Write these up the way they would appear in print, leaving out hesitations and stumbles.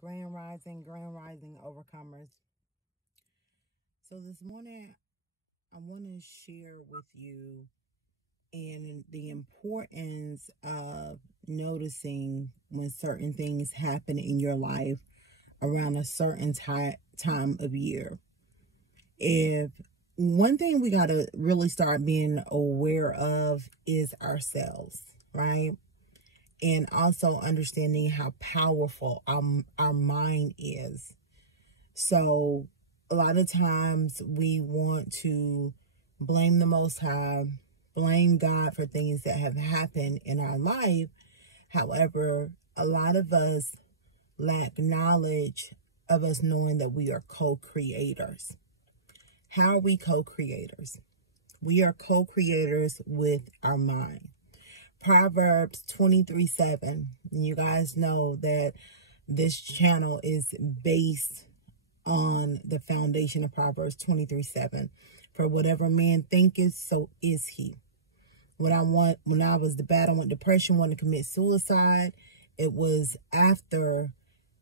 Grand Rising Overcomers. So this morning, I want to share with you and the importance of noticing when certain things happen in your life around a certain time of year. If one thing we got to really start being aware of is ourselves, right? And also understanding how powerful our mind is. So a lot of times we want to blame the Most High, blame God for things that have happened in our life. However, a lot of us lack knowledge of us knowing that we are co-creators. How are we co-creators? We are co-creators with our mind. Proverbs 23:7. You guys know that this channel is based on the foundation of Proverbs 23:7. For whatever man thinketh, so is he. When I was bad, I want depression, wanted to commit suicide. It was after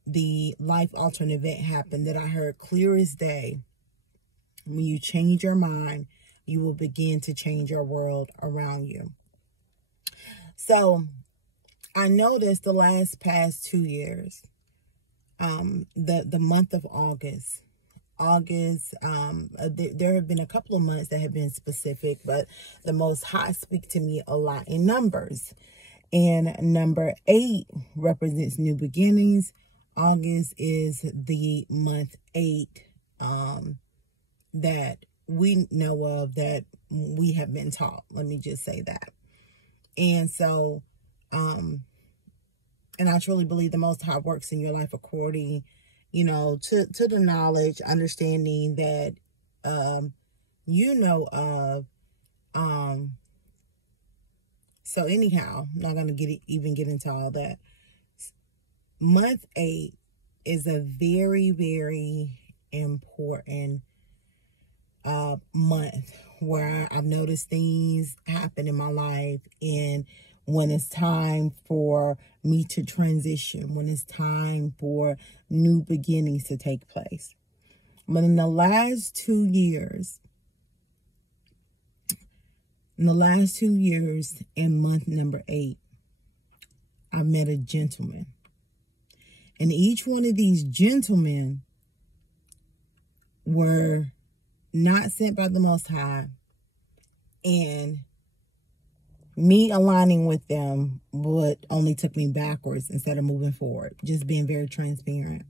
the life-altering event happened that I heard clear as day, when you change your mind, you will begin to change your world around you. So I noticed the past 2 years, the month of August, there have been a couple of months that have been specific, but the Most High speak to me a lot in numbers. And number 8 represents new beginnings. August is the month 8 that we know of, that we have been taught. Let me just say that. And so, and I truly believe the Most High works in your life according, to the knowledge, understanding that, so anyhow, I'm not going to even get into all that. Month 8 is a very, very important month where I've noticed things happen in my life, and when it's time for me to transition, when it's time for new beginnings to take place. But in the last 2 years, in month number 8, I met a gentleman. And each one of these gentlemen were not sent by the Most High, and me aligning with them only took me backwards instead of moving forward, just being very transparent.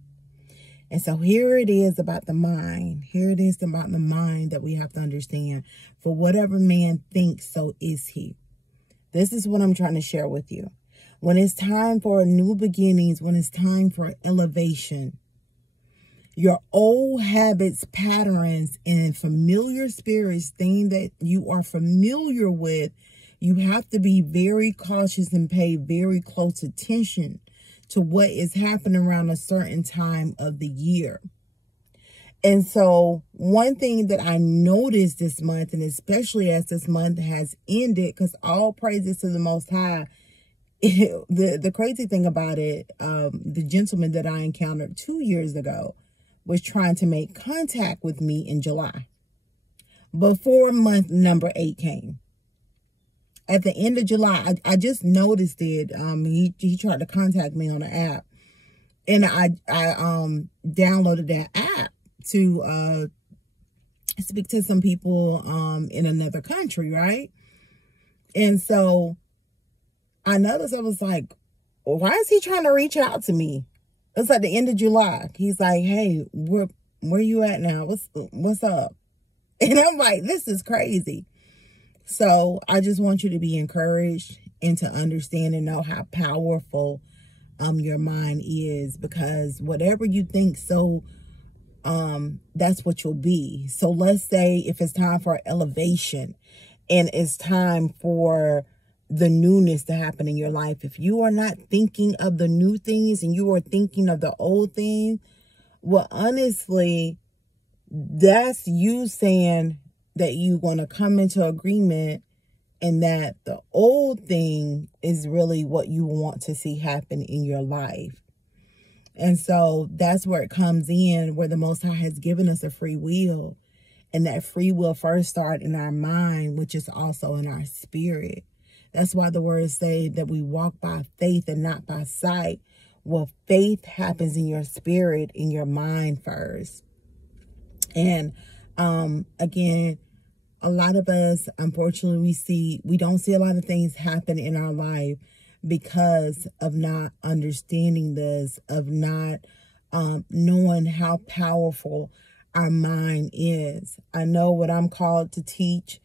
And so here it is about the mind. Here it is about the mind that we have to understand. For whatever man thinks, so is he. This is what I'm trying to share with you. When it's time for new beginnings, when it's time for elevation, your old habits, patterns, and familiar spirits, things that you are familiar with, you have to be very cautious and pay very close attention to what is happening around a certain time of the year. And so one thing that I noticed this month, and especially as this month has ended, because all praises to the Most High, the crazy thing about it, the gentleman that I encountered 2 years ago was trying to make contact with me in July, before month number 8 came. At the end of July, I just noticed it. He tried to contact me on the app, and I downloaded that app to speak to some people in another country, right? And so I noticed, I was like, well, why is he trying to reach out to me? It's like the end of July. He's like, hey, where you at now? What's up? And I'm like, this is crazy. So I just want you to be encouraged and to understand and know how powerful your mind is, because whatever you think, so that's what you'll be. So let's say if it's time for elevation and it's time for the newness to happen in your life, if you are not thinking of the new things and you are thinking of the old things, well, honestly, that's you saying that you want to come into agreement and that the old thing is really what you want to see happen in your life. And so that's where it comes in, where the Most High has given us a free will. And that free will first starts in our mind, which is also in our spirit. That's why the words say that we walk by faith and not by sight. Well, faith happens in your spirit, in your mind first. And again, a lot of us, unfortunately, we don't see a lot of things happen in our life because of not understanding this, of not knowing how powerful our mind is. I know what I'm called to teach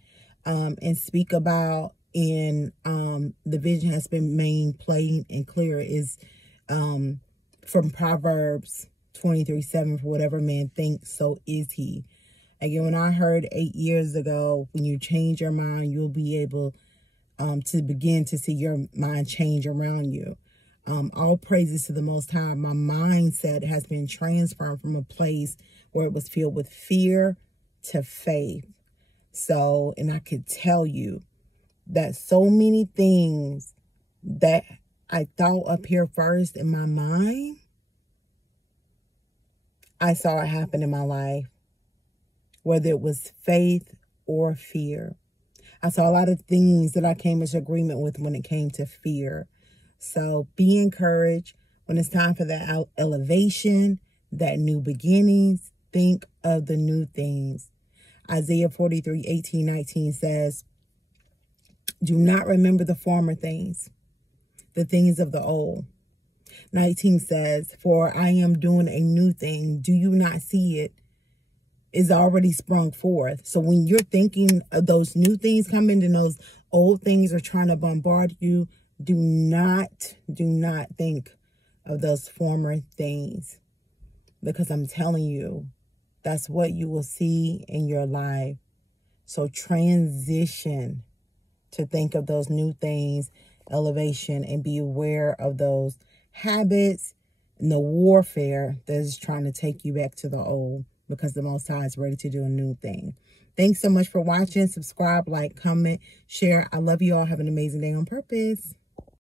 and speak about, and the vision has been made plain and clear, is from Proverbs 23:7, for whatever man thinks, so is he. Again, when I heard 8 years ago, when you change your mind, you'll be able to begin to see your mind change around you. All praises to the Most High. My mindset has been transformed from a place where it was filled with fear to faith. So, and I could tell you that so many things that I thought up here first in my mind, I saw it happen in my life, whether it was faith or fear. I saw a lot of things that I came into agreement with when it came to fear. So be encouraged. When it's time for that elevation, that new beginnings, think of the new things. Isaiah 43:18-19 says, do not remember the former things, the things of the old. 19 says, for I am doing a new thing. Do you not see it? Is already sprung forth. So when you're thinking of those new things coming and those old things are trying to bombard you, do not think of those former things, because I'm telling you, that's what you will see in your life. So transition to think of those new things, elevation, and be aware of those habits and the warfare that is trying to take you back to the old, because the Most High is ready to do a new thing. Thanks so much for watching. Subscribe, like, comment, share. I love you all. Have an amazing day on purpose.